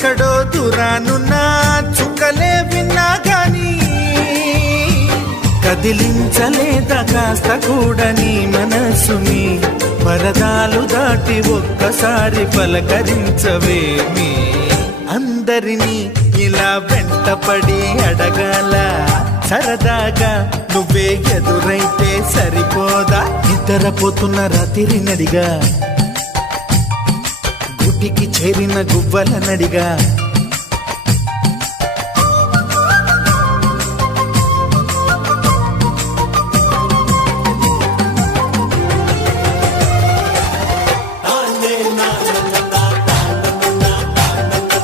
ఎక్కడో దూరానున్నా చుక్కలే విన్నా గాని కదిలించలేదా కాస్త కూడా నీ మనసుని పరదాలు దాటి ఒక్కసారి పలకరించవేమి అందరినీ ఇలా వెంటపడి అడగాల సరదాగా నువ్వే ఎదురైతే సరిపోదా నిద్రపోతున్న రాత్రి నడిగా గుటికి చేరిన గువ్వల నడిగా